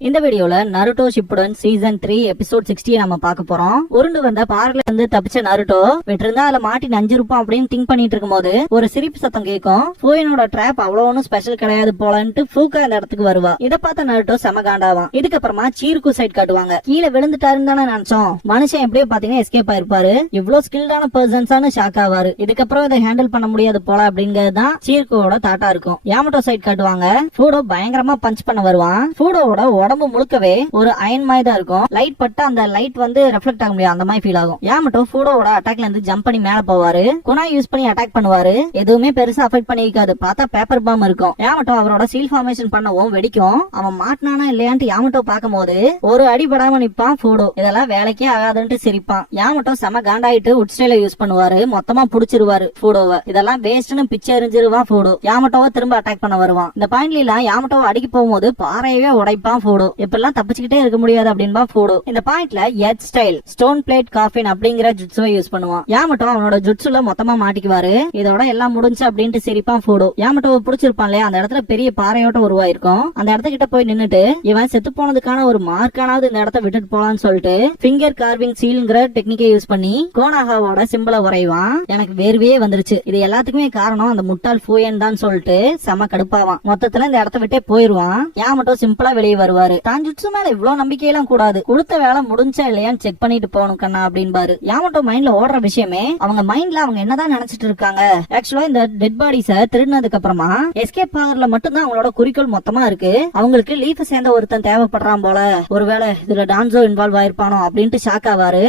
இந்த வீடியோல Naruto Shippuden season 3 episode 60 நம்ம பார்க்க போறோம். உருண்டு வந்த பார்க்ல இருந்து தப்பிச்ச நருட்டோ விட்டிருந்தா அதுல மாட்டி நஞ்சிருப்பான் அப்படின்னு திங்க் பண்ணிட்டு இருக்கும் போது ஒரு சிரிப்பு சத்தம் கேட்கும். ஃபூயனோட ட்ராப் அவ்வளவு ஒன்னும் ஸ்பெஷல் கிடையாது போலன்ட்டு ஃபூக்கா இந்த இடத்துக்கு வருவா. இதை பார்த்த நருட்டோ செம காண்டாவான். இதுக்கப்புறமா சீருக்கு சைட் காட்டுவாங்க. கீழே விழுந்துட்டாருன்னு தானே நினைச்சோம், மனுஷன் எப்படியோ பாத்தீங்கன்னா எஸ்கேப் ஆயிருப்பாரு. இவ்வளவு ஸ்கில்டான பர்சன்ஸானு ஷாக் ஆவாரு. இதுக்கப்புறம் இதை ஹேண்டில் பண்ண முடியாது போல அப்படிங்கிறது தான் சீருக்கோட தாட்டா இருக்கும். யாமட்டோ சைட் காட்டுவாங்க. ஃபூடோ பயங்கரமா பஞ்ச் பண்ண வருவான். ஃபூடோவோட உடம்பு முழுக்கவே ஒரு அயன் மாதிரி தான் இருக்கும். லைட் பட்டு அந்த லைட் வந்து ரெஃப்ளெக்ட் ஆக முடியாது, அந்த மாதிரி ஃபீல் ஆகும். யாமட்டோ ஃபூடோவோட அட்டாக்ல இருந்து ஜம்ப் பண்ணி மேல போவாரு. குணா யூஸ் பண்ணி அட்டாக் பண்ணுவாரு. எதுவுமே பெருசா அஃபெக்ட் பண்ணிருக்காது. பார்த்தா பேப்பர் பாம் இருக்கும். யாமட்டோ அவரோட சீல் ஃபார்மேஷன் பண்ணவும் வெடிக்கும். அவன் மாட்டினானா இல்லையான்ட்டு யாமட்டோ பார்க்கும் போது ஒரு அடிபடாம நிப்பான் ஃபூடோ. இதெல்லாம் வேலைக்கே ஆகாதுன்ட்டு சிரிப்பான். யாமட்டோ செம காண்டாயிட்டு உட் ஸ்டைல யூஸ் பண்ணுவாரு. மொத்தமா புடிச்சிருவாரு ஃபூடோவை. இதெல்லாம் வேஸ்ட்னு பிச்சை எரிஞ்சிருவான் ஃபூடோ. யாமட்டோவை திரும்ப அட்டாக் பண்ண வருவான். இந்த பாயிண்ட்ல யாமட்டோவை அடிக்க போகும்போது பாறையவே உடைப்பான் ஃபூடோ. இப்பெல்லாம் தப்பிச்சுக்கிட்டே இருக்க முடியாது அப்படின்பா ஃபூடோ. இந்த பாயிண்ட்ல எட் ஸ்டைல் ஸ்டோன் பிளேட் காஃபின் அப்படிங்கிற ஜுட்சுவை யூஸ் பண்ணுவான். யாமட்டோ அவனோட ஜுட்சுல மொத்தமா மாட்டிக்குவாரு. இதோட எல்லாம் முடிஞ்சு அப்படின்ட்டு சிரிப்பான் ஃபூடோ. யாமட்டோவை பிடிச்சிருப்பான்ல, அந்த இடத்துல பெரிய பாறையோட்டம் உருவாயிருக்கும். அந்த இடத்துக்கிட்ட போய் நின்னுட்டு இவன் செத்து போனதுக்கான ஒரு மார்க்கானாவது இந்த இடத்த விட்டுட்டு போலான்னு சொல்லிட்டு ஃபிங்கர் கார்விங் சீல்ங்கிற டெக்னிக்கை யூஸ் பண்ணி கோனாகாவோட சிம்பிளை உரைவான். எனக்கு வேர்வையே வந்துருச்சு. இது எல்லாத்துக்குமே காரணம் அந்த முட்டாள் ஃபூயன் தான் சொல்லிட்டு செம கடுப்பாவான். மொத்தத்துல இந்த இடத்த விட்டே போயிருவான். யாமட்டோ சிம்பிளா வெளியே வருவாரு. தான் ஜுட்சு மேல இவ்வளவு நம்பிக்கையெல்லாம் கூடாது, கொடுத்த வேலை முடிஞ்சா இல்லையான்னு செக் பண்ணிட்டு போகணும் கண்ணா அப்படின்பாரு. யாமட்டோ மைண்ட்ல ஓடுற விஷயமே அவங்க மைண்ட்ல அவங்க என்னதான் நினைச்சிட்டு இருக்காங்க. ஆக்சுவலா இந்த டெட் பாடிஸ திருடினதுக்கு அப்புறமா எஸ்கேப் ஆகறதுல மட்டும்தான் அவங்களோட குறிக்கோள் மொத்தமா இருக்கு. அவங்களுக்கு லீஃப் சேர்ந்த ஒருத்தன் தேவைப்படுறான் போல. ஒருவேளை இதுல டான்சோ இன்வால்வ் ஆயிருப்பானோ அப்படின்ட்டு ஷாக் ஆவாரு.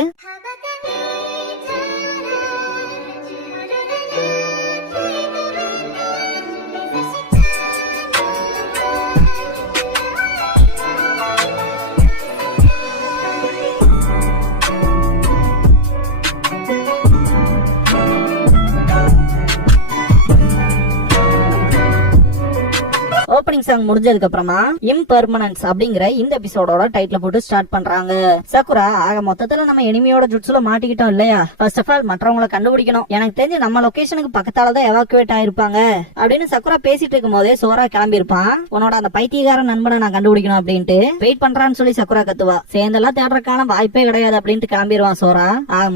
ஓப்பனிங் சாங் முடிஞ்சதுக்கு அப்புறமா இம்பெர்மனன்ஸ் அப்படிங்கிற இந்த எபிசோடோட டைட்டில் போட்டு ஸ்டார்ட் பண்றாங்க. சக்குரா ஆக மொத்தத்துல நம்ம எனிமியோட ஜுட்சுல மாட்டிக்கிட்டோம் இல்லையா, ஃபர்ஸ்ட் ஆஃப் ஆல் மற்றவங்களை கண்டுபிடிக்கணும். எனக்கு தெரிஞ்சு நம்ம லொகேஷனுக்கு பக்கத்தாலதான் எவாக்குவேட் ஆயிருப்பாங்க அப்படின்னு சக்குரா பேசிட்டு இருக்கும் போதே சோரா கிளம்பி இருப்பான். உன்னோட அந்த பைத்தியக்கார நண்பனை நான் கண்டுபிடிக்கணும் அப்படின்ட்டு வெயிட் பண்றான்னு சொல்லி சக்குரா கத்துவா. சேர்ந்தெல்லாம் தேடுறதுக்கான வாய்ப்பே கிடையாது அப்படின்ட்டு கிளம்பிடுவான் சோரா. ஆக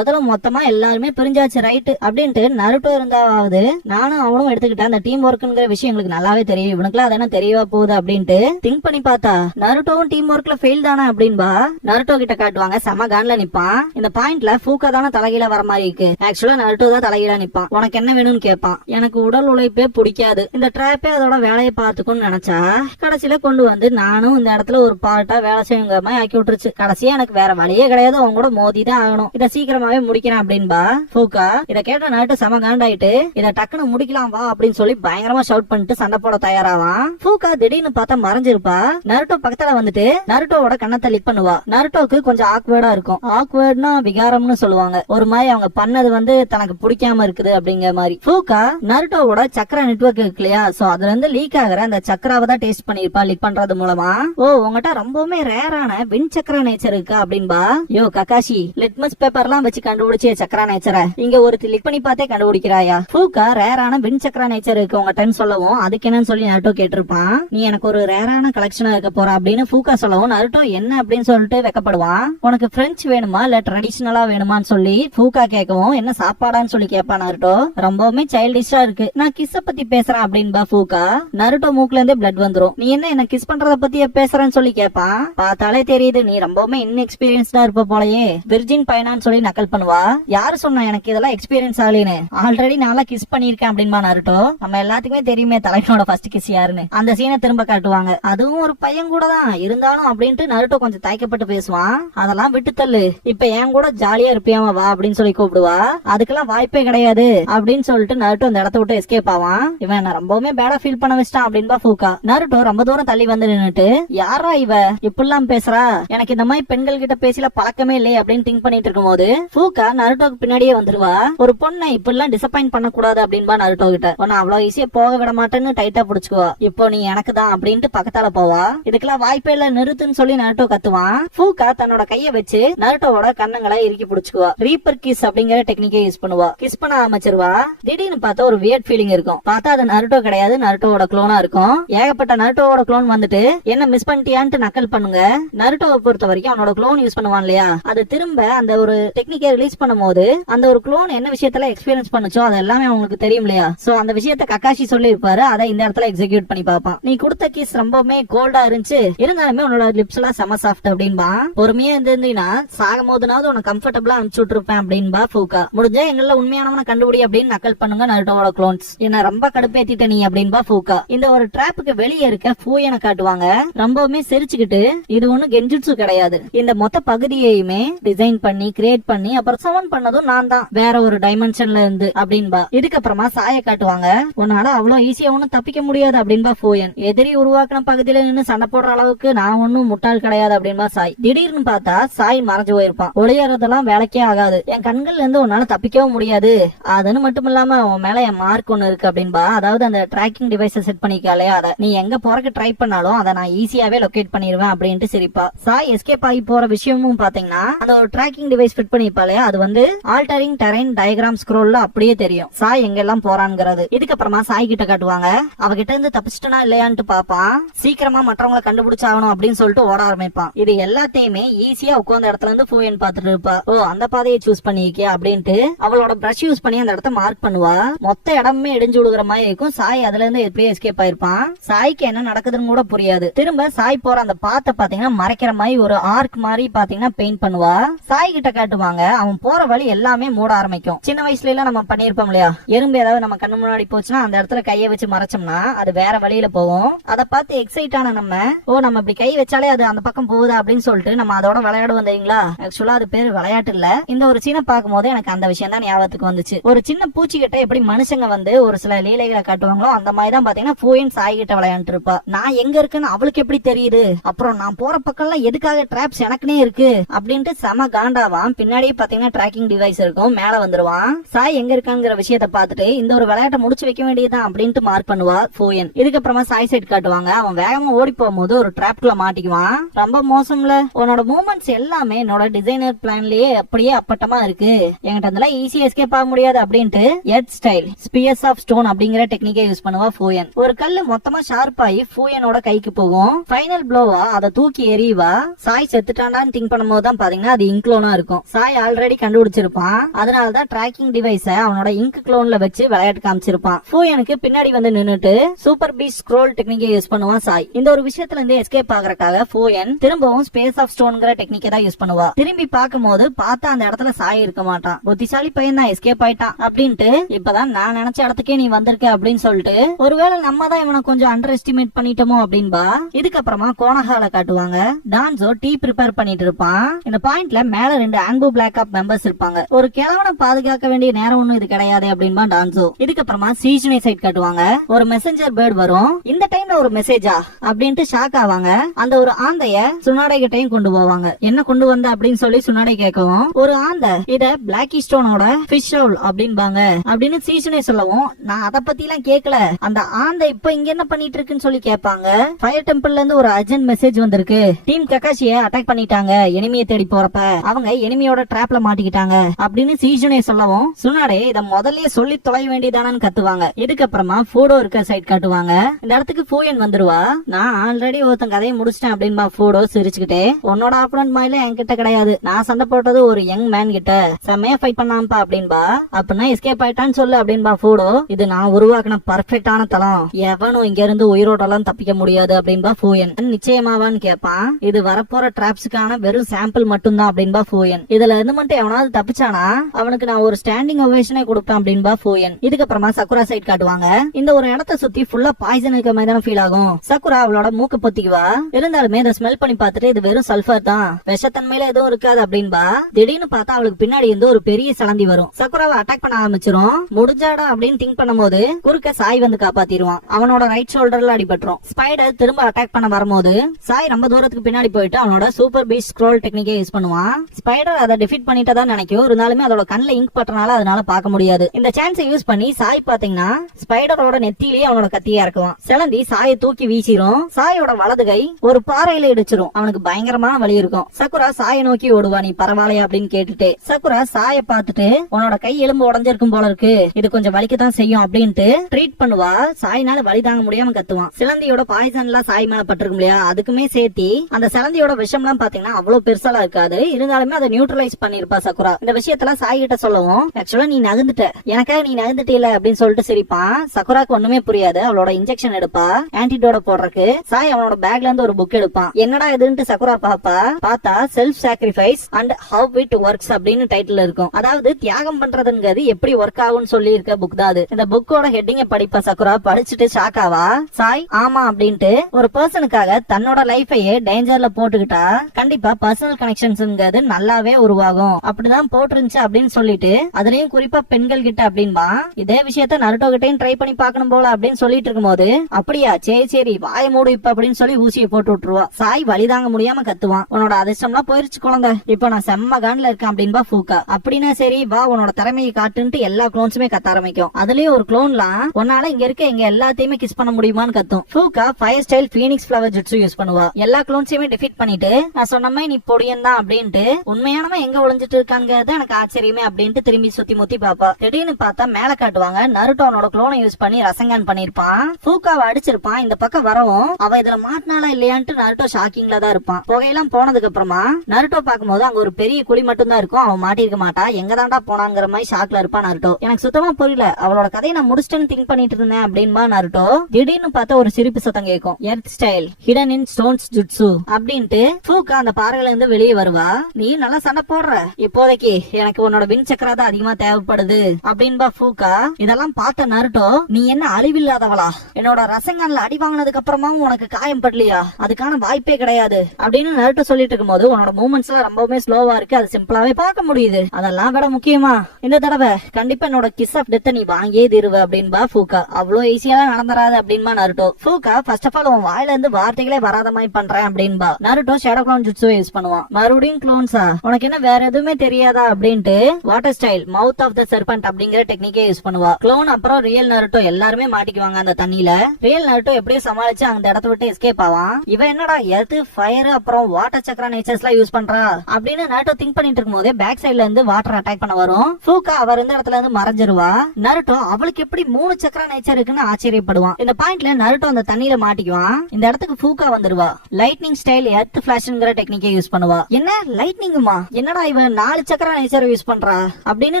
மொத்தமா எல்லாருமே பிரிஞ்சாச்சு ரைட் அப்படின்ட்டு நருட்டோ இருந்தாவது நானும் அவனும் எடுத்துக்கிட்டேன். அந்த டீம் ஒர்க்குங்கிற விஷயம் எங்களுக்கு நல்லாவே தெரியும். இவனுக்குலாம் தெரியவா போகுது அப்படின்ட்டு திங்க் பண்ணி பார்த்தா நருட்டோவும் டீம் ஒர்க்ல ஃபெயில் தானே அப்படின்பா. நருட்டோ கிட்ட காட்டுவாங்க. செம கான்ல நிப்பான். இந்த பாயிண்ட்ல ஃபூக்கா தானே தலைகீழ வர மாதிரி இருக்கு. ஆக்சுவலா நருட்டோ தான் தலைகீழ நிப்பான். உனக்கு என்ன வேணும்னு கேட்பான். எனக்கு உடல் உழைப்பே பிடிக்காது, இந்த ட்ராப்பே அதோட வேலையை பார்த்துக்கும்னு நினைச்சா கடைசியில கொண்டு வந்து நானும் இந்த இடத்துல ஒரு பார்ட்டா வேலை செய்யுங்க மாதிரி ஆக்கி விட்டுருச்சு. கடைசியா எனக்கு வேற வழியே கிடையாது, அவங்க கூட மோதி தான் ஆகணும். இதை சீக்கிரமாவே முடிக்கிறேன் அப்படின்பா ஃபூக்கா. இதை கேட்ட நருட்டோ செம காண்டாயிட்டு இதை டக்குன்னு முடிக்கலாம் வா அப்படின்னு சொல்லி பயங்கரமா ஷவுட் பண்ணிட்டு சண்டை போட தயாராவான். ஃபூக்கா திடீர்னு பார்த்தா மறைஞ்சிருப்பா. நருட்டோ பக்கத்துல வந்துட்டு நருட்டோவோட கண்ணத்தை லிக் பண்ணுவா. நருட்டோக்கு கொஞ்சம் ஆக்வர்டா இருக்கும். ஆக்வர்ட்னா விகாரம்னு சொல்லுவாங்க. ஒரு மாதிரி அவங்க பண்ணது வந்து தனக்கு பிடிக்காம இருக்குது அப்படிங்கிற மாதிரி. ஃபூக்கா நருட்டோவோட சக்கரா நெட்வொர்க் இருக்கு இல்லையா, சோ அதுல இருந்து லீக் ஆகிற அந்த சக்கராவை தான் டேஸ்ட் பண்ணிருப்பா லிக் பண்றது மூலமா. ஓ உங்ககிட்ட ரொம்பவுமே ரேரான வின் சக்கரா நேச்சர் இருக்கு அப்படின்பா. யோ ககாஷி, லிட்மஸ் பேப்பர் எல்லாம் வச்சு கண்டுபிடிச்சே சக்கரா நேச்சரை இங்க ஒரு லிக் பண்ணி பார்த்தே கண்டுபிடிக்கிறாயா. ஃபூக்கா ரேரான வின் சக்கரா நேச்சர் இருக்கு உங்ககிட்ட சொல்லவும் அதுக்கு என்னன்னு சொல்லி நருட்டோ கேட்டிருப்பான். நீ எனக்கு ஒரு ரேரான கலெக்ஷனா இருக்க போற அப்படின்னு ஃபூக்கா சொல்லவும் நருட்டோ என்ன அப்படின்னு சொல்லிட்டு வெக்கப்படுவான். உனக்கு பிரெஞ்சு வேணுமா இல்ல ட்ரெடிஷனலா வேணுமான்னு சொல்லி ஃபூக்கா கேட்கவும் என்ன சாப்பாடான்னு சொல்லி கேட்பான் நருட்டோ. ரொம்பவுமே சைல்டிஷா இருக்கு. நான் கிஸ்ஸ பத்தி பேசுறேன் அப்படின்பா ஃபூக்கா. நருட்டோ மூக்குல இருந்தே பிளட் வந்துரும். நீ என்ன கிஸ் பண்றத பத்தி பேசுறேன்னு சொல்லி கேட்பான். பார்த்தாலே தெரியுது நீ ரொம்பவுமே இன்எக்ஸ்பீரியன்ஸ்டா இருப்ப போலயே, விர்ஜின் பையனான்னு சொல்லி நக்கல் பண்ணுவா. யாரு சொன்னா எனக்கு இதெல்லாம் எக்ஸ்பீரியன்ஸ் ஆகலன்னு, ஆல்ரெடி நான் கிஸ் பண்ணிருக்கேன் அப்படின்பா நருட்டோ. நம்ம எல்லாத்துக்குமே தெரியுமே தலைவனோட ஃபர்ஸ்ட் கிஸ் யாருன்னு. அந்த சீனை திரும்ப காட்டுவாங்க. அதுவும் ஒரு பையன் கூட தான் இருந்தாலும் அப்படின்ட்டு நருட்டோ கொஞ்சம் தயக்கப்பட்டு பேசுவான். அதெல்லாம் விட்டு தள்ளு, இப்ப என் கூட ஜாலியா இருப்பியாம வா அப்படின்னு சொல்லி கூப்பிடுவா. அதுக்கெல்லாம் வாய்ப்பே கிடையாது அப்படின்னு சொல்லிட்டு நருட்டோ அந்த இடத்த விட்டு எஸ்கேப் ஆவான். இவன் நான் ரொம்பவுமே பேடா ஃபீல் பண்ண வச்சிட்டான் அப்படின்பா ஃபூக்கா. நருட்டோ ரொம்ப தூரம் தள்ளி வந்து நின்னுட்டு யாரா இவ இப்படிலாம் பேசுறா, எனக்கு இந்த மாதிரி பெண்கள் கிட்ட பேசல பழக்கமே இல்லையே அப்படின்னு திங்க் பண்ணிட்டு இருக்கும் போது ஃபூக்கா நருட்டோக்கு பின்னாடியே வந்துருவா. ஒரு பொண்ணை இப்படிலாம் டிசப்பாயிண்ட் பண்ண கூடாது அப்படின்பா நருட்டோ கிட்ட. உன்னை அவ்வளவு ஈஸியா போக விட மாட்டேன்னு டைட்டா புடிச்சுக்குவா. இப்போ நீ நீ எனக்கு தான் அப்படின்ட்டு பக்கத்தால போவா. இதுக்கெல்லாம் வாய்ப்பே இல்ல, நிறுத்துன்னு சொல்லி நருட்டோ கத்துவான். ஃபூகா தன்னோட கைய வச்சு நருட்டோவோட கண்ணங்களை இறுக்கி பிடிச்சுக்குவா. ரீப்பர் கிஸ் அப்படிங்கிற டெக்னிக்கை யூஸ் பண்ணுவா. கிஸ் பண்ண ஆரம்பிச்சிருவா. திடீர்னு பார்த்தா ஒரு வியர்ட் ஃபீலிங் இருக்கும். பார்த்தா அது நருட்டோ கிடையாது, நருட்டோவோட க்ளோனா இருக்கும். ஏகப்பட்ட நருட்டோவோட க்ளோன் வந்துட்டு என்ன மிஸ் பண்ணிட்டியான்ட்டு நக்கல் பண்ணுங்க. நருட்டோவை பொறுத்த வரைக்கும் அவனோட க்ளோன் யூஸ் பண்ணுவான் இல்லையா, அது திரும்ப அந்த ஒரு டெக்னிக்கை ரிலீஸ் பண்ணும்போது அந்த ஒரு க்ளோன் என்ன விஷயத்துல எக்ஸ்பீரியன்ஸ் பண்ணுச்சோ அது எல்லாமே அவங்களுக்கு தெரியும் இல்லையா. சோ அந்த விஷயத்த கக்காஷி சொல்லி இருப்பாரு, அதை இந்த இடத்துல எக்ஸிக்யூட் பண்ணி பாப்பான். நீ கொடுத்த கிஸ் ரொம்பவுமே கோல்டா இருந்துச்சு, இருந்தாலுமே உன்னோட லிப்ஸ் எல்லாம் செம சாஃப்ட் அப்படின்பா. பொறுமையா இருந்தீங்கன்னா சாகும் போதுனாவது உனக்கு கம்ஃபர்டபிளா அனுப்பிச்சு விட்டுருப்பேன் அப்படின்பா ஃபூகா. முடிஞ்சா எங்கள உண்மையானவன கண்டுபிடி அப்படின்னு நக்கல் பண்ணுங்க நருட்டோவோட க்ளோன்ஸ். என்ன ரொம்ப கடுப்பேத்திட்ட நீ அப்படின்பா ஃபூகா. இந்த ஒரு டிராப்புக்கு வெளியே இருக்க ஃபூயனை காட்டுவாங்க. ரொம்பவுமே சிரிச்சுக்கிட்டு, இது ஒண்ணு கென்ஜுட்சு கிடையாது, இந்த மொத்த பகுதியையுமே டிசைன் பண்ணி கிரியேட் பண்ணி அப்புறம் சவுண்ட் பண்ணதும் நான் தான், வேற ஒரு டைமென்ஷன்ல இருந்து அப்படின்பா. இதுக்கப்புறமா சாய காட்டுவாங்க. உன்னால அவ்வளவு ஈஸியா ஒண்ணும் தப்பிக்க முடியாது அப்படின்பா ஃபூயன். எதிரி உருவாக்கின பகுதியில நின்று சண்டை போடுற அளவுக்கு நான் ஒன்னும் முட்டாள் கிடையாது அப்படின்பா சாய். திடீர்னு பார்த்தா சாய் மறைஞ்சு போயிருப்பான். ஒளியறதெல்லாம் வேலைக்கே ஆகாது, என் கண்கள்ல இருந்து உன்னால தப்பிக்கவும் முடியாது, அதுன்னு மட்டும் இல்லாம உன் மேல என் மார்க் ஒண்ணு இருக்கு அப்படின்பா. அதாவது அந்த டிராக்கிங் டிவைஸ் செட் பண்ணிக்காலே, அதை நீ எங்க போறக்கு ட்ரை பண்ணாலும் அதை நான் ஈஸியாவே லொகேட் பண்ணிடுவேன் அப்படின்ட்டு சிரிப்பா. சாய் எஸ்கேப் ஆகி போற விஷயமும் பாத்தீங்கன்னா அந்த ஒரு டிராக்கிங் டிவைஸ் ஃபிட் பண்ணிருப்பாலே, அது வந்து ஆல்டரிங் டெரைன் டயக்ராம் ஸ்க்ரோல்ல அப்படியே தெரியும் சாய் எங்க எல்லாம் போறான்ங்கிறது. இதுக்கப்புறமா சாய் கிட்ட காட்டுவாங்க. அவகிட்ட இருந்து தப்பிச்சிட்டனா இல்லையான்ட்டு பாப்பான். சீக்கிரமா மற்றவங்களை கண்டுபிடிச்சாகணும் அப்படின்னு சொல்லிட்டு ஓட ஆரம்பிப்பான். இது எல்லாத்தையுமே ஈஸியா உட்கார்ந்த இடத்துல இருந்து ஃபூயன் பாத்துட்டு இருப்பா. ஓ அந்த பாதையை சூஸ் பண்ணிருக்கியா அப்படின்ட்டு அவளோட பிரஷ் யூஸ் பண்ணி அந்த இடத்த மார்க் பண்ணுவா. மொத்த இடமே இடிஞ்சு விடுகிற மாதிரி இருக்கும். சாய் அதுல இருந்து எப்படியே எஸ்கேப் ஆயிருப்பான். சாய்க்கு என்ன நடக்குதுன்னு கூட புரியாது. திரும்ப சாய் போற அந்த பாத்தை பாத்தீங்கன்னா மறைக்கிற மாதிரி ஒரு ஆர்க் மாதிரி பாத்தீங்கன்னா பெயிண்ட் பண்ணுவா. சாய் கிட்ட காட்டுவாங்க. அவன் போற வழி எல்லாமே மூட ஆரம்பிக்கும். சின்ன வயசுல எல்லாம் நம்ம பண்ணிருப்போம் இல்லையா, எறும்பு ஏதாவது நம்ம கண்ணு முன்னாடி போச்சுன்னா அந்த இடத்துல கையை வச்சு மறைச்சோம்னா அது வேற வழியில போகும். அதை பார்த்து எக்ஸைட் ஆன நம்ம, ஓ நம்ம இப்படி கை வச்சாலே அது அந்த பக்கம் போகுதா அப்படின்னு சொல்லிட்டு நம்ம அதோட விளையாடு வந்தீங்களா. ஆக்சுவலா அது பேரு விளையாட்டு இல்ல. இந்த ஒரு சீனை பார்க்கும் போது எனக்கு அந்த விஷயம் தான் ஞாபகத்துக்கு வந்துச்சு. ஒரு சின்ன பூச்சி கிட்ட எப்படி மனுஷங்க வந்து ஒரு சில லீலைகளை காட்டுவாங்களோ அந்த மாதிரி தான் பாத்தீங்கன்னா ஃபூயன் சாய் கிட்ட விளையாண்டு இருப்பா. நான் எங்க இருக்குன்னு அவளுக்கு எப்படி தெரியுது, அப்புறம் நான் போற பக்கம்லாம் எதுக்காக டிராப்ஸ் எனக்குனே இருக்கு அப்படின்ட்டு செம காண்டாவான். பின்னாடியே பாத்தீங்கன்னா டிராக்கிங் டிவைஸ் இருக்கும், மேல வந்துருவான். சாய் எங்க இருக்காங்கிற விஷயத்த பார்த்துட்டு இந்த ஒரு விளையாட்டை முடிச்சு வைக்க வேண்டியதுதான் அப்படின்ட்டு மார்க் பண்ணுவா ஃபூயன். இதுக்கப்புறமா சாய் சைட் காட்டுவாங்க. அவன் வேகமா ஓடி போகும்போது ஒரு டிராப்குள்ள மாட்டிக்குவான். ரொம்ப மோசம்ல, உன்னோட மூவ்மெண்ட்ஸ் எல்லாமே என்னோட டிசைனர் பிளான்லயே அப்படியே அப்பட்டமா இருக்கு, என்கிட்ட அதெல்லாம் ஈஸியா எஸ்கேப் ஆக முடியாது அப்படின்ட்டு earth style spheres of stone அப்படிங்கிற டெக்னிக்கை யூஸ் பண்ணுவா ஃபூயன். ஒரு கல்லு மொத்தமா ஷார்ப் ஆகி ஃபூயனோட கைக்கு போகும். ஃபைனல் ப்ளோவா அதை தூக்கி எறிவா. சாய் செத்துட்டாண்டான்னு திங்க் பண்ணும்போது தான் பாத்தீங்கன்னா அது இங்க் க்ளோனா இருக்கும். சாய் ஆல்ரெடி கண்டுபிடிச்சிருப்பான். அதனாலதான் டிராக்கிங் டிவைஸ அவனோட இங்க் க்ளோன்ல வச்சு விளையாட்டு காமிச்சிருப்பான். ஃபூயனுக்கு பின்னாடி வந்து நின்னுட்டு சூப்பர் பீஸ்ட் ஸ்க்ரோல் டெக்னிக்கை யூஸ் பண்ணுவான் சாய். இந்த ஒரு விஷயத்துல இருந்து எஸ்கேப் ஆகறதுக்காக ஃபூயன் திரும்பவும் ஸ்பேஸ் ஆஃப் ஸ்டோன்ங்கிற டெக்னிக்கை தான் யூஸ் பண்ணுவா. திரும்பி பார்க்கும்போது பார்த்தா அந்த இடத்துல சாய் இருக்க மாட்டான். புத்திசாலி பையன் தான் எஸ்கேப் ஆயிட்டான் அப்படின்ட்டு, இப்பதான் நான் நினைச்ச இடத்துக்கே நீ வந்திருக்க அப்படின்னு சொல்லிட்டு ஒருவேளை நம்ம தான் இவனை கொஞ்சம் அண்டர் எஸ்டிமேட் பண்ணிட்டோமோ அப்படின்பா. இதுக்கப்புறமா கோனஹால காட்டுவாங்க. டான்சோ டீ ப்ரிப்பேர் பண்ணிட்டு இருப்பான். இந்த பாயிண்ட்ல மேல 2 ஆன்பு பிளாக் ஆப் மெம்பர்ஸ் இருப்பாங்க. ஒரு கிழவனை பாதுகாக்க வேண்டிய நேரம் ஒண்ணும் இது கிடையாது அப்படின்பா டான்சோ. இதுக்கப்புறமா சீஜனை சைட் காட்டுவாங்க. ஒரு மெசஞ்சர் பேர்ட் வரும். இந்த டைம்ல ஒரு மெசேஜா அப்படின்ட்டு ஷாக் ஆவாங்க. அந்த ஒரு ஆந்தைய சுனாடை கிட்டையும் கொண்டு போவாங்க. என்ன கொண்டு வந்த அப்படின்னு சொல்லி சுனாடை கேட்கவும், ஒரு ஆந்தை இத பிளாக்கி ஸ்டோனோட ஃபிஷ் ஹவுல் அப்படின்பாங்க அப்படின்னு சீசனே சொல்லவும், நான் அதை பத்தி எல்லாம் கேட்கல, அந்த ஆந்தை இப்ப இங்க என்ன பண்ணிட்டு இருக்குன்னு சொல்லி கேட்பாங்க. ஃபயர் டெம்பிள்ல இருந்து ஒரு அர்ஜென்ட் மெசேஜ் வந்திருக்கு. டீம் கக்காஷிய அட்டாக் பண்ணிட்டாங்க, எனிமியை தேடி போறப்ப அவங்க எனிமியோட டிராப்ல மாட்டிக்கிட்டாங்க அப்படின்னு சீசனே சொல்லவும், சுனாடே இத முதல்லயே சொல்லி தொலை வேண்டியதானு கத்துவாங்க. இதுக்கப்புறமா ஃபோடோ இருக்க சைட் காட்டுவாங்க. இந்த இடத்துக்கு ஃபூயன் வந்துருவா. நான் ஆல்ரெடி ஒருத்தன் கதையை முடிச்சிட்டேன் அப்படின்பா ஃபோடோ சிரிச்சுக்கிட்டே. உன்னோட ஆப்போனன்ட் மாதிரி என்கிட்ட கிடையாது, நான் சண்டை போட்டது ஒரு யங் மேன் கிட்ட, செம்மையா ஃபைட் பண்ணாம்பா அப்படின்பா. அப்படின்னா எஸ்கேப் ஆயிட்டான்னு சொல்லு அப்படின்பா ஃபோடோ. இது நான் உருவாக்கின பர்ஃபெக்டான தளம், எவனும் இங்க இருந்து உயிரோட எல்லாம் தப்பிக்க முடியாது அப்படின்பா ஃபூயன். நிச்சயமாவான்னு கேட்பான். இது வரப்போற டிராப்ஸுக்கான வெறும் சாம்பிள் மட்டும் தான் அப்படின்பா ஃபூயன். இதுல இருந்து மட்டும் எவனாவது தப்பிச்சானா அவனுக்கு நான் ஒரு ஸ்டாண்டிங் ஓவேஷனே கொடுப்பேன் அப்படின்பா ஃபூயன். இதுக்கப்புறமா சக்குரா சைட் காட்டுவாங்க. இந்த ஒரு இடத்த சுத்தி ஃபுல்லா பாய்சன் இருக்க மாதிரி தானே ஃபீல் ஆகும். சக்குரா அவளோட மூக்கு பொத்திக்குவா. இருந்தாலுமே இதை ஸ்மெல் பண்ணி பார்த்துட்டு இது வெறும் சல்ஃபர் தான், விஷத்தன்மையில எதுவும் இருக்காது அப்படின்பா. திடீர்னு பார்த்தா அவளுக்கு பின்னாடி இருந்து ஒரு பெரிய சலந்தி வரும். சக்குராவை அட்டாக் பண்ண ஆரம்பிச்சிரும். முடிஞ்சாடா அப்படின்னு திங்க் பண்ணும்போது குறுக்க சாய் வந்து காப்பாத்திடுவான். அவனோட ரைட் ஷோல்டர்ல அடிபட்டுரும். ஸ்பைடர் திரும்ப அட்டாக் பண்ண வரும்போது சாய் ரொம்ப தூரத்துக்கு பின்னாடி போயிட்டு அவனோட சூப்பர் பீஸ்ட் ஸ்க்ரோல் டெக்னிக்கை யூஸ் பண்ணுவான். ஸ்பைடர் அதை டிஃபீட் பண்ணிட்டதா நினைக்கும். இருந்தாலுமே அதோட கண்ணில் இங்க் பட்டனால அதனால பார்க்க முடியாது. இந்த சான்ஸை யூஸ் பண்ணி சாய் பாத்தீங்கன்னா ஸ்பைடரோட நெத்தியிலேயே அவனோட கத்தியா இருக்குவான். செலந்தி சாயை தூக்கி வீசிரும். சாயோட வலது கை ஒரு பாறையில இடிச்சிரும். அவனுக்கு பயங்கரமான வலி இருக்கும். சக்குரா சாயை நோக்கி ஓடுவா. நீ பரவாயில்லையா அப்படின்னு கேட்டுட்டு சக்குரா சாயை பார்த்துட்டு உன்னோட கை எலும்பு உடஞ்சிருக்கும் போல இருக்கு, இது கொஞ்சம் வலிக்கத்தான் செய்யும் அப்படின்ட்டு ட்ரீட் பண்ணுவா. சாயினால வலி தாங்க முடியாம கத்துவான். சிலந்தியோட பாய்சன் எல்லாம் சாய் மேல பட்டிருக்கும் இல்லையா, அதுக்குமே சேர்த்தி அந்த சிலந்தியோட விஷம் எல்லாம் பாத்தீங்கன்னா அவ்வளவு பெருசாலாம் இருக்காது. இருந்தாலுமே அதை நியூட்ரலைஸ் பண்ணிருப்பா சக்குரா. இந்த விஷயத்துல சாய் கிட்ட சொல்லவும் ஆக்சுவலா நீ நகர்ந்துட்ட, எனக்காக நீ நகர்ந்துட்டீல அப்படின்னு சொல்லிட்டு சிரிப்பான். சக்குராக்கு ஒண்ணுமே புரியாது. அவளோட இன்ஜெக்ஷன் எடுப்பா ஆன்டிடோட போடுறதுக்கு. சாய் அவனோட பேக்ல இருந்து ஒரு புக் எடுப்பான். என்னடா இதுன்னு சக்குரா பாப்பா. பார்த்தா self sacrifice and how it works அப்படின்னு டைட்டில் இருக்கும். அதாவது தியாகம் பண்றதுங்கிறது எப்படி ஒர்க் ஆகும்னு சொல்லி இருக்க புக் தான் அது. இந்த புக்கோட ஹெட்டிங்க படிப்பா சக்குரா. படிச்சுட்டு ஷாக் ஆவா. சாய் ஆமா அப்படின்ட்டு ஒரு பர்சனுக்காக தன்னோட லைஃபையே டேஞ்சர்ல போட்டுக்கிட்டா கண்டிப்பா பர்சனல் கனெக்ஷன்ஸ்ங்கிறது நல்லாவே உருவாகும், அப்படிதான் போட்டுருந்துச்சு அப்படின்னு சொல்லிட்டு அதுலயும் குறிப்பா பெண்கள் கிட்ட அப்படின்பா. இதே விஷயத்த நருட்டோ கிட்டையும் ட்ரை பண்ணி பாக்கணும் போல அப்படின்னு சொல்லிட்டு இருக்கும் போது அப்படியா சரி சரி வாய மூடு இப்ப அப்படின்னு சொல்லி ஊசியை போட்டு விட்டுருவா. சாய் வலி தாங்க முடியாம கத்துவான். உன்னோட அதிர்ஷ்டம்லாம் போயிருச்சு குழந்தை, இப்ப நான் செம்ம கான்ல இருக்கேன் அப்படின்பா ஃபூக்கா. அப்படின்னா சரி வா உன்னோட திறமையை காட்டுன்ட்டு எல்லா குளோன்ஸுமே கத்த ஆரம்பிக்கும். அதுலயும் ஒரு குளோன்லாம் உன்னால இங்க இருக்க எங்க எல்லாத்தையுமே கிஸ் பண்ண முடியுமான்னு கத்தும். Fuka fire style phoenix flower jutsu use பண்ணுவா. எல்லா குளோன்ஸையுமே டிஃபீட் பண்ணிட்டு நான் சொன்ன மாதிரி நீ பொடியன் தான் அப்படின்ட்டு உண்மையானவன் எங்க ஒளிஞ்சிட்டு இருக்காங்கிறது எனக்கு ஆச்சரியமே அப்படின்ட்டு திரும்பி சுத்தி முத்தி பாப்பா. திடீர்னு பார்த்தா மேல காட்டுவாங்க நருட்டோனோட குளோனை யூஸ் பண்ணி ரசங்கான் பண்ணிருப்பான். ஃபூக்காவை அடிச்சிருப்பான். இந்த பக்கம் வரவும் அவ இதுல மாட்டினாலா இல்லையான்ட்டு நருட்டோ ஷாக்கிங்ல தான் இருப்பான். புகையெல்லாம் போனதுக்கு அப்புறமா நருட்டோ பாக்கும்போது அங்க ஒரு பெரிய குழி மட்டும் தான் இருக்கும். அவன் மாட்டிருக்க மாட்டா. எங்க தாண்டா போனாங்கிற மாதிரி ஷாக்ல இருப்பான் நருட்டோ. எனக்கு சுத்தமா புரியல, அவளோட கதையை நான் முடிச்சிட்டேன்னு திங்க் பண்ணிட்டு இருந்தேன் அப்படின்பா நருட்டோ. திடீர்னு பார்த்தா ஒரு சிரிப்பு சத்தம் கேட்கும். எர்த் ஸ்டைல் ஹிடன் இன் ஸ்டோன்ஸ் ஜுட்ஸு அப்படின்ட்டு ஃபூக்கா அந்த பாறையில இருந்து வெளியே வருவா. நீ நல்லா சண்டை போடுற, இப்போதைக்கு எனக்கு உன்னோட வின் சக்கரா தான் அதிகமா தேவைப்படுது அப்படின்பா ஃபூக்கா. இதெல்லாம் பார்த்த நருட்டோ நீ என்ன அழிவில்லாதவளா, என்னோட ரசங்கான்ல அடி வாங்கினதுக்கு அப்புறமா உனக்கு காயம் படலையா, அதுக்கான வாய்ப்பே கிடையாது அப்படின்னு நருட்டோ சொல்லிட்டு இருக்கும் போது உன்னோட மூவ்மெண்ட்ஸ் எல்லாம் ரொம்பவுமே ஸ்லோவா இருக்கு, அது சிம்பிளாவே பார்க்க முடியுது. அதெல்லாம் விட முக்கியமா இந்த தடவை கண்டிப்பா என்னோட கிஸ் ஆஃப் டெத் நீ வாங்கியே தருவ அப்படின்பா ஃபூக்கா. அவ்வளவு ஈஸியா நடந்துராது அப்படின்பா Naruto. Fuka first of all உன் வாயில இருந்து வார்த்தைகளே வராத மாதிரி பண்றேன் அப்படின்பா. Naruto shadow clone jutsu use பண்ணுவான். மறுபடியும் க்ளோன்ஸா, உனக்கு என்ன வேற எதுவுமே தெரியாதா அப்படின்ட்டு water style mouth of the serpent அப்படிங்கிற டெக்னிக்கே யூஸ் பண்ணுவா. க்ளோன் அப்புறம் ரியல் நருட்டோ எல்லாருமே மாட்டிக்குவாங்க அந்த தண்ணியில. ரியல் நருட்டோ எப்படியும் சமாளிச்சு அந்த இடத்த விட்டு எஸ்கேப் ஆவான். இவன் என்னடா எர்த் ஃபயர் அப்புறம் வாட்டர் சக்கரா நேச்சர்ஸ் எல்லாம் யூஸ் பண்றா அப்படின்னு நருட்டோ திங்க் பண்ணிட்டு இருக்கும் போதே பேக் சைட்ல இருந்து வாட்டர் அட்டாக் பண்ண வரும். ஃபூக்கா அவர் இருந்த இடத்துல இருந்து மறைஞ்சிருவா. நருட்டோ அவளுக்கு எப்படி 3 சக்கரா நேச்சர் இருக்குன்னு ஆச்சரியப்படுவான். இந்த பாயிண்ட்ல நருட்டோ அந்த தண்ணியில மாட்டிக்குவான். இந்த இடத்துக்கு ஃபூக்கா வந்துருவா. லைட்னிங் ஸ்டைல் எர்த் ஃபிளாஷ்ங்கிற டெக்னிக்கை யூஸ் பண்ணுவா. என்ன லைட்னிங்குமா, என்னடா இவன் 4 சக்கரா நேச்சர் யூஸ் பண்றா அப்படின்னு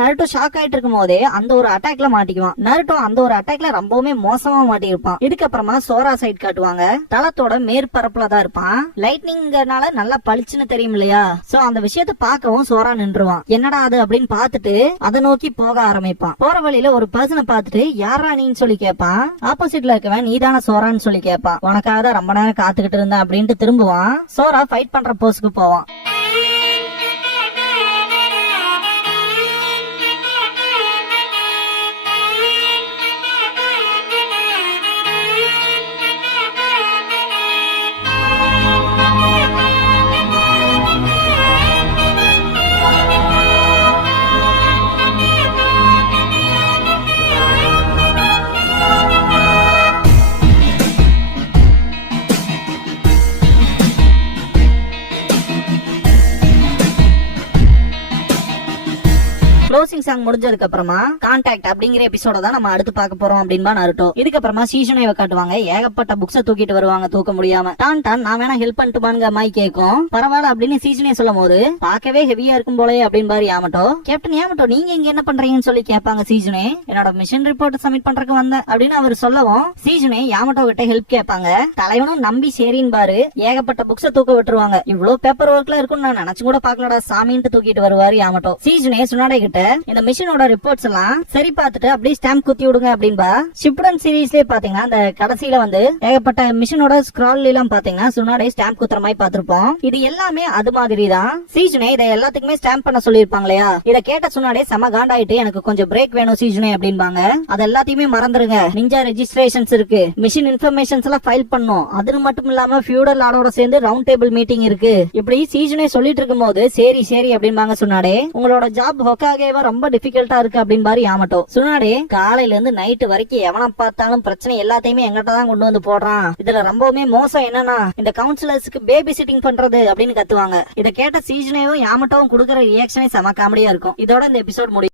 நருட்டோ ஷாக் ஆயிட்டு இருக்கும் போதே அந்த ஒரு அட்டாக்ல மாட்டிக்குவான். நருட்டோ அந்த ஒரு அட்டாக்ல ரொம்பவுமே மோசமா மாட்டிருப்பான். இதுக்கப்புறமா சோரா சைட் காட்டுவாங்க. தளத்தோட மேற்பரப்புல தான் இருப்பான். லைட்னிங்னால நல்லா பளிச்சுன்னு தெரியும் இல்லையா, சோ அந்த விஷயத்தை பார்க்கவும் சோரா நின்றுவான். என்னடா அது அப்படின்னு பார்த்துட்டு அதை நோக்கி போக ஆரம்பிப்பான். போற வழியில ஒரு பர்சனை பார்த்துட்டு யாரா நீன்னு சொல்லி கேட்பான். ஆப்போசிட்ல இருக்கவன் நீதான சோரான்னு சொல்லி கேட்பான். உனக்காக தான் ரொம்ப நேரம் காத்துக்கிட்டு இருந்தேன் அப்படின்ட்டு திரும்புவான். சோரா ஃபைட் பண்ற போஸ்க்கு போவான். க்ளோசிங் சாங் முடிஞ்சதுக்கு அப்புறமா கான்டாக்ட் அப்படிங்கிற எபிசோட தான் நம்ம அடுத்து பார்க்க போறோம் அப்படின்பா நருட்டோ. இதுக்கப்புறமா சீசனை காட்டுவாங்க. ஏகப்பட்ட புக்ஸ தூக்கிட்டு வருவாங்க தூக்க முடியாம. டான் நான் வேணா ஹெல்ப் பண்ணிட்டுமாங்க மாதிரி கேட்கும். பரவாயில்ல அப்படின்னு சீசனே சொல்லும் போது பார்க்கவே ஹெவியா இருக்கும் போலே அப்படின்பாரு யாமட்டோ. கேப்டன் யாமட்டோ நீங்க இங்க என்ன பண்றீங்கன்னு சொல்லி கேட்பாங்க சீசனே. என்னோட மிஷன் ரிப்போர்ட் சப்மிட் பண்றதுக்கு வந்தேன் அப்படின்னு அவர் சொல்லவும் சீசனே யாமட்டோ கிட்ட ஹெல்ப் கேட்பாங்க. தலைவனும் நம்பி சரின்னு பாரு ஏகப்பட்ட புக்ஸ தூக்க விட்டுருவாங்க. இவ்வளவு பேப்பர் ஒர்க்ல இருக்கும்னு நான் நினைச்சு கூட பாக்கலடா சாமின்ட்டு தூக்கிட்டு வருவாரு யாமட்டோ. சீசனே சுனாடே கிட்ட இந்த மிஷனோட ரிப்போர்ட்ஸ் எல்லாம் சரி பார்த்துட்டு அப்படியே ஸ்டாம்ப் குத்தி விடுங்க அப்படின்பா. ஷிப்டன் சீரீஸ்லயே பாத்தீங்கன்னா அந்த கடைசியில வந்து ஏகப்பட்ட மிஷனோட ஸ்க்ரால் எல்லாம் பாத்தீங்கன்னா சுனாடே ஸ்டாம்ப் குத்துற மாதிரி பாத்திருப்போம். இது எல்லாமே அது மாதிரி தான். சீசனே இதை எல்லாத்துக்குமே ஸ்டாம்ப் பண்ண சொல்லிருப்பாங்க இல்லையா. இதை கேட்ட சுனாடே செம காண்டாயிட்டு எனக்கு கொஞ்சம் பிரேக் வேணும் சீசனே அப்படின்பாங்க. அது எல்லாத்தையுமே மறந்துருங்க. நிஞ்சா ரெஜிஸ்ட்ரேஷன்ஸ் இருக்கு, மிஷன் இன்ஃபர்மேஷன்ஸ் எல்லாம் ஃபைல் பண்ணும். அது மட்டும் இல்லாம ஃபியூடல் ஆர்டரோட சேர்ந்து ரவுண்ட் டேபிள் மீட்டிங் இருக்கு. இப்படி சீசனே சொல்லிட்டு இருக்கும் போது சரி சரி அப்படின்பாங்க சுனாடே. உங்களோட ஜாப் ஹொக்காகேவா ரொம்ப ரொம்ப டிஃபிகல்ட்டா இருக்கு அப்படின்னு பாரு யாமட்டோ. சுனாடே காலையில இருந்து நைட்டு வரைக்கும் எவனை பார்த்தாலும் பிரச்சனை எல்லாத்தையுமே எங்கிட்ட தான் கொண்டு வந்து போடுறான். இதுல ரொம்பவுமே மோசம் என்னன்னா இந்த கவுன்சிலர்ஸ்க்கு பேபி சிட்டிங் பண்றது அப்படின்னு கத்துவாங்க. இதை கேட்ட சீஜனேவும் யாமட்டோவும் கொடுக்குற ரியாக்ஷனே செம காமெடியா இருக்கும். இதோட இந்த எபிசோட் முடியும்.